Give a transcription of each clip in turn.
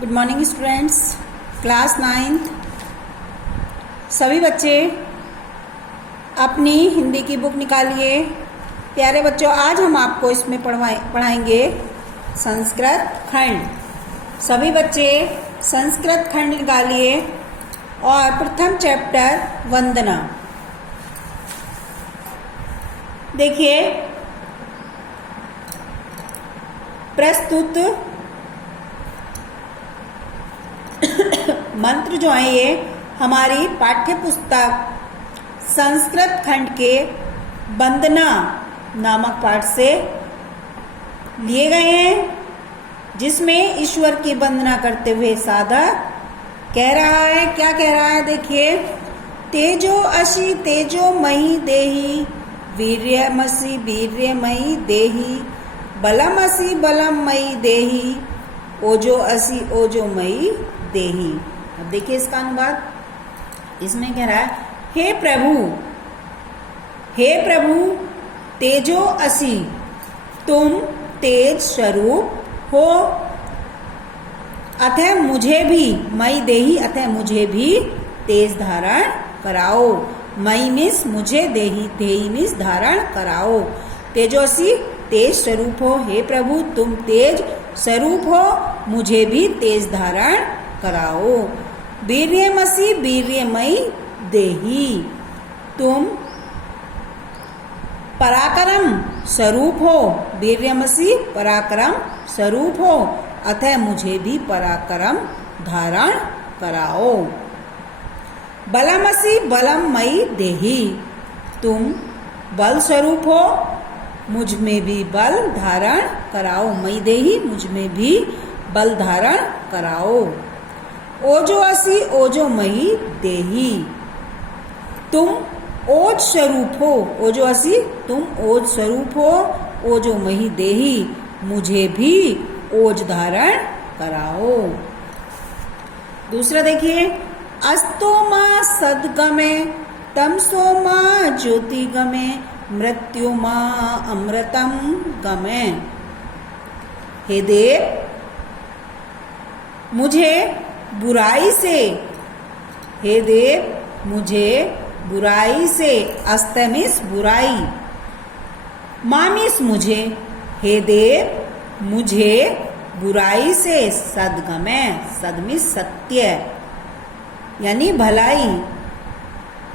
Good morning students, class 9th। सभी बच्चे अपनी हिंदी की बुक निकालिए। प्यारे बच्चों, आज हम आपको इसमें पढ़ाएंगे संस्कृत खंड। सभी बच्चे संस्कृत खंड निकालिए और प्रथम चैप्टर वंदना। देखिए, प्रस्तुत मंत्र जो है ये हमारी पाठ्य पुस्तक संस्कृत खंड के वंदना नामक पाठ से लिए गए हैं, जिसमें ईश्वर की वंदना करते हुए साधक कह रहा है, क्या कह रहा है? देखिए, तेजो असी तेजोमयी देहि, वीर्यमसि वीर्यमयी देहि, बलमसि बलमयी देहि, ओजो असी ओजोमयी देहि। अब देखिए इसका अनुवाद, इसमें कह रहा है, हे प्रभु तेजो असी, तुम तेज स्वरूप हो, अतः मुझे भी मई देही, अतः मुझे भी तेज धारण कराओ। मई मिस मुझे, देही देही मिस धारण कराओ। तेजोसी तेज स्वरूप हो, हे प्रभु तुम तेज स्वरूप हो, मुझे भी तेज धारण कराओ। वीर्यमसि वीर्यमयी देही, तुम पराक्रम स्वरूप हो, वीर्यमसि पराक्रम स्वरूप हो, अतः मुझे भी पराक्रम धारण कराओ। बलमसि बलमयी देही, तुम बल स्वरूप हो, मुझ में भी बल धारण कराओ। मई देही, मुझ में भी बल धारण कराओ। ओजो असी ओजोमयी देही, तुम ओज स्वरूप हो, ओजो असी तुम ओज स्वरूप हो, ओजोमयी देही, मुझे भी ओज धारण कराओ। दूसरा देखिए, अस्तो मां सद्गमे, तमसो मां ज्योति गमे, मृत्यु मां अमृतम गमे। हे देव, मुझे बुराई से, हे देव मुझे बुराई से, अस्तमिस बुराई, मामिस मुझे, हे देव मुझे बुराई से, सद्गमे सदमिस सत्य यानी भलाई,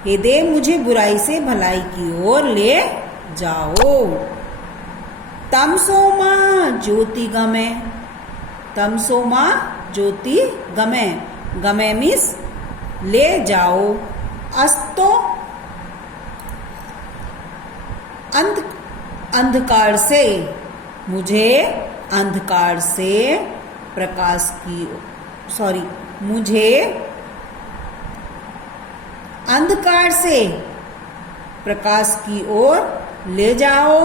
हे देव मुझे बुराई से भलाई की ओर ले जाओ। तमसो मां ज्योति गमे, तमसो मां ज्योति गमे, गमे मिस ले जाओ। अस्तो अंधकार से, मुझे अंधकार से प्रकाश की, मुझे अंधकार से प्रकाश की ओर ले जाओ।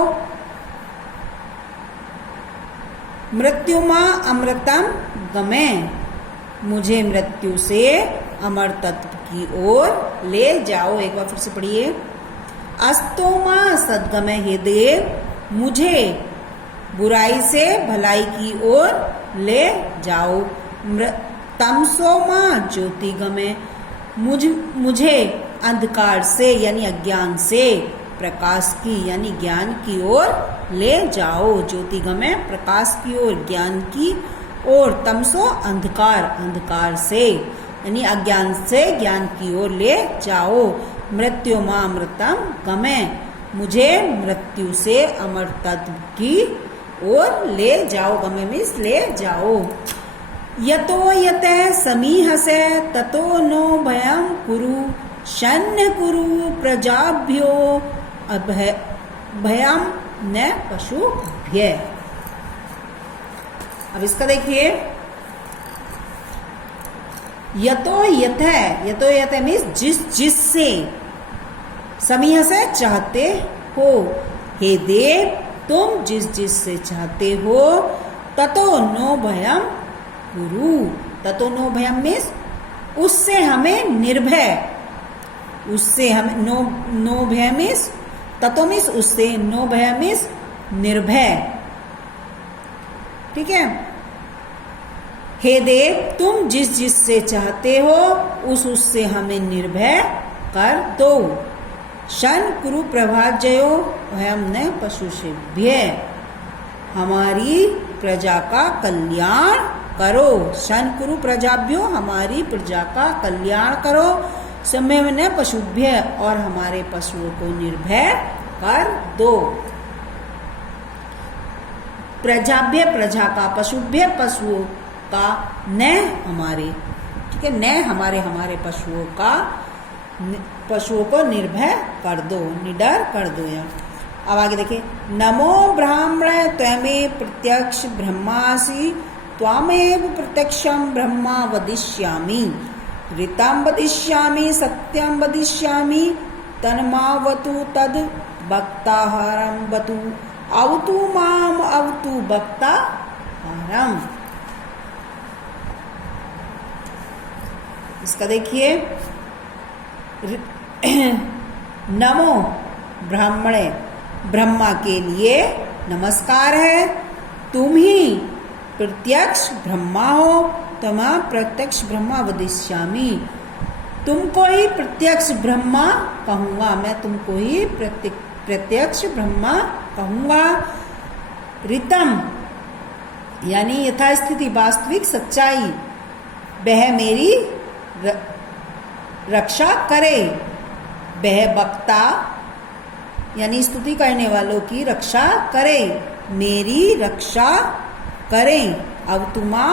मृत्युमा अमृतम गमे, मुझे मृत्यु से अमर तत्व की ओर ले जाओ। एक बार फिर से पढ़िए। अस्तोमा सद्गमे, हे देव मुझे बुराई से भलाई की ओर ले जाओ। तमसोमा ज्योति गमे, मुझे अंधकार से यानी अज्ञान से प्रकाश की यानी ज्ञान की ओर ले जाओ। ज्योति गमे प्रकाश की ओर, ज्ञान की ओर। तमसो अंधकार, अंधकार से यानी अज्ञान से ज्ञान की ओर ले जाओ। मृत्यु मां अमृतम गमे, मुझे मृत्यु से अमर तत्व की ओर ले जाओ। गमे मीन्स ले जाओ। यतो यतः समीहसे, ततो नो भयं कुरु, शन्य कुरु प्रजाभ्यो भयं न पशुभ्य। अब इसका देखिए, यतो यथ मीन्स जिससे, समीह से चाहते हो, हे देव तुम जिससे चाहते हो, ततो नो भयम कुरु, ततो नो भयम मीन्स उससे हमें निर्भय, उससे हमें नो भय मीन्स, ततो मीन्स उससे, नो भय मीन्स निर्भय। ठीक है, हे देव, तुम जिस जिस से चाहते हो उससे हमें निर्भय कर दो। शन कुरु प्रभाजयो वयम न पशुषेभ्य, हमारी प्रजा का कल्याण करो। शन कुरु प्रजाभ्यो, हमारी प्रजा का कल्याण करो। समय में न पशुभ्य, और हमारे पशुओं को निर्भय कर दो। प्रजाभ्य प्रजा का, पशुभ्य पशुओं का, न हमारे, ठीक है, न हमारे, हमारे पशुओं का, पशुओं को निर्भय कर दो, निडर कर दो। या अब आगे देखिए, नमो ब्राह्मण त्वमेव प्रत्यक्ष ब्रह्मासि, त्वामेव प्रत्यक्षम ब्रह्मा वदिष्यामि, ऋतं वदिष्यामि, सत्यं वदिष्यामि, तन्मावतु तद् भक्ताहारं वतु, अवतु माम अवतु भक्ताहारम। इसका देखिए, नमो ब्राह्मणे, ब्रह्मा के लिए नमस्कार है। तुम ही प्रत्यक्ष ब्रह्मा हो, तमा प्रत्यक्ष ब्रह्मा वदिष्यामि, तुमको ही प्रत्यक्ष ब्रह्मा कहूंगा, मैं तुमको ही प्रत्यक्ष ब्रह्मा कहूंगा। ऋतम यानी यथास्थिति, वास्तविक सच्चाई, वह मेरी रक्षा करे। वह वक्ता यानी स्तुति करने वालों की रक्षा करे, मेरी रक्षा करें। अब तुमा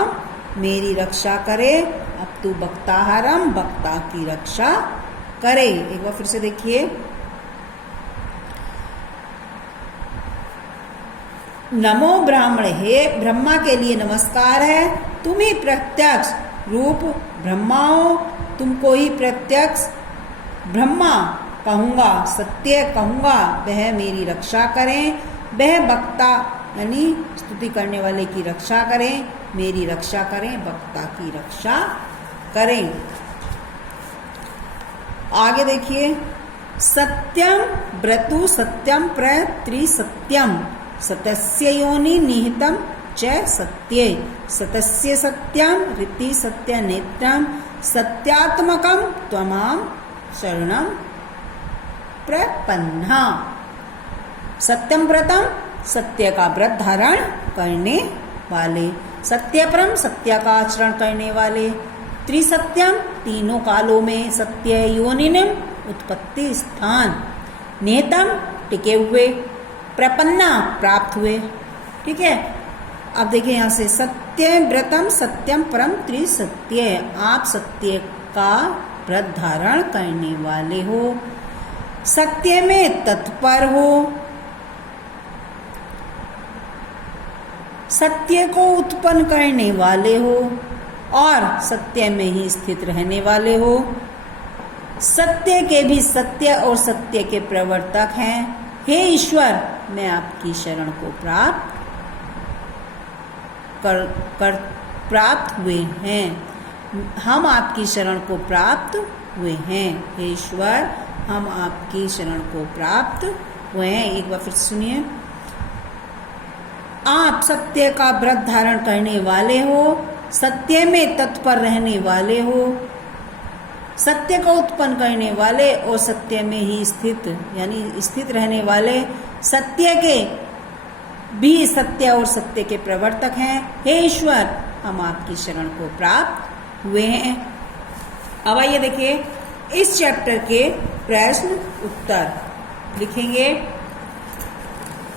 मेरी रक्षा करे, अब तू वक्ताहारम, वक्ता की रक्षा करे। एक बार फिर से देखिए, नमो ब्राह्मण, हे ब्रह्मा के लिए नमस्कार है। तुम ही प्रत्यक्ष रूप ब्रह्मा हो, तुमको ही प्रत्यक्ष ब्रह्मा कहूंगा, सत्य कहूंगा, वह मेरी रक्षा करें। वह वक्ता यानी स्तुति करने वाले की रक्षा करें, मेरी रक्षा करें, वक्ता की रक्षा करें। आगे देखिए, सत्यम ब्रतु सत्यम त्रिसत्यम, सतस्य योनि निहितम च सत्ये, सतस्य सत्यम ऋति सत्य नेत्रम, सत्यात्मकम त्वमाम शरणम प्रपन्ना। सत्यम व्रतम, सत्य का व्रत धारण करने वाले, सत्यपरम, सत्य का आचरण करने वाले, त्रिसत्यम, तीनों कालों में सत्य, योनिनम, उत्पत्ति स्थान, नेतम, टिके हुए, प्रपन्ना, प्राप्त हुए। ठीक है, अब देखिए यहां से, सत्य व्रतम सत्यम परम त्रिसत्य, आप सत्य का व्रत धारण करने वाले हो, सत्य में तत्पर हो, सत्य को उत्पन्न करने वाले हो और सत्य में ही स्थित रहने वाले हो, सत्य के भी सत्य और सत्य के प्रवर्तक हैं। हे ईश्वर, मैं आपकी शरण को प्राप्त हुए हैं, हम आपकी शरण को प्राप्त हुए हैं। हे ईश्वर, हम आपकी शरण को प्राप्त हुए हैं। एक बार फिर सुनिए, आप सत्य का व्रत धारण करने वाले हो, सत्य में तत्पर रहने वाले हो, सत्य को उत्पन्न करने वाले और सत्य में ही स्थित यानी स्थित रहने वाले, सत्य के भी सत्य और सत्य के प्रवर्तक हैं। हे ईश्वर, हम आपकी शरण को प्राप्त हुए हैं। अब आइए देखिए, इस चैप्टर के प्रश्न उत्तर लिखेंगे।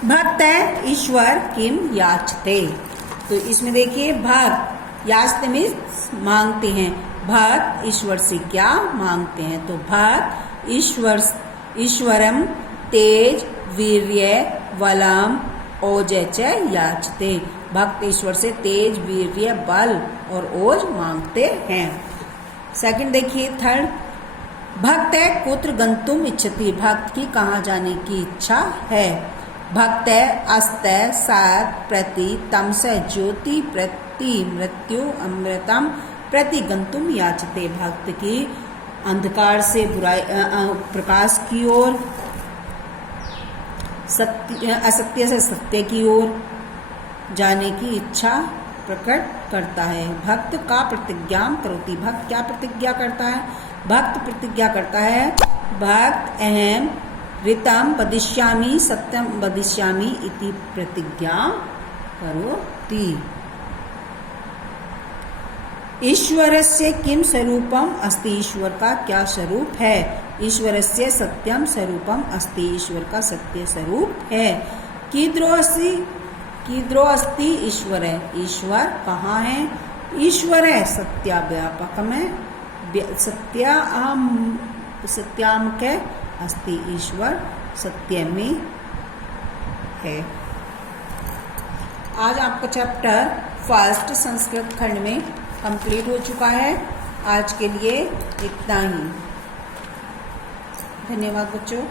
भक्त ईश्वर किम याचते, तो इसमें देखिए, भक्त याचते में मांगते हैं, भक्त ईश्वर से क्या मांगते हैं? तो भक्त ईश्वरम तेज वीर्य बलम ओजय च याचते, भक्त ईश्वर से तेज वीर्य बल और ओज मांगते हैं। सेकंड देखिए, थर्ड, भक्त कुत्र गंतुम इच्छति, भक्त की कहाँ जाने की इच्छा है? भक्त अस्त सत प्रति तमस ज्योति प्रति मृत्यु अमृतम प्रति गंतुम याचते, भक्त की अंधकार से बुराई प्रकाश की ओर, असत्य से सत्य की ओर जाने की इच्छा प्रकट करता है। भक्त का प्रतिज्ञा करोति, भक्त क्या प्रतिज्ञा करता है? भक्त प्रतिज्ञा करता है, भक्त अहम ऋतम वदिष्यामि सत्यम वदिष्यामि इति प्रतिज्ञा करोति। ईश्वरस्य किम स्वरूपम अस्ति, ईश्वर का क्या स्वरूप है? ईश्वरस्य सत्यम स्वरूपम अस्ति, ईश्वर का सत्य स्वरूप है। कीदृशो अस्ति, ईश्वर है। ईश्वर कहाँ है? ईश्वर है सत्याव्यापक में, सत्याम के अस्ति, ईश्वर सत्य में है। आज आपका चैप्टर फर्स्ट संस्कृत खंड में कंप्लीट हो चुका है। आज के लिए इतना ही। धन्यवाद बच्चों।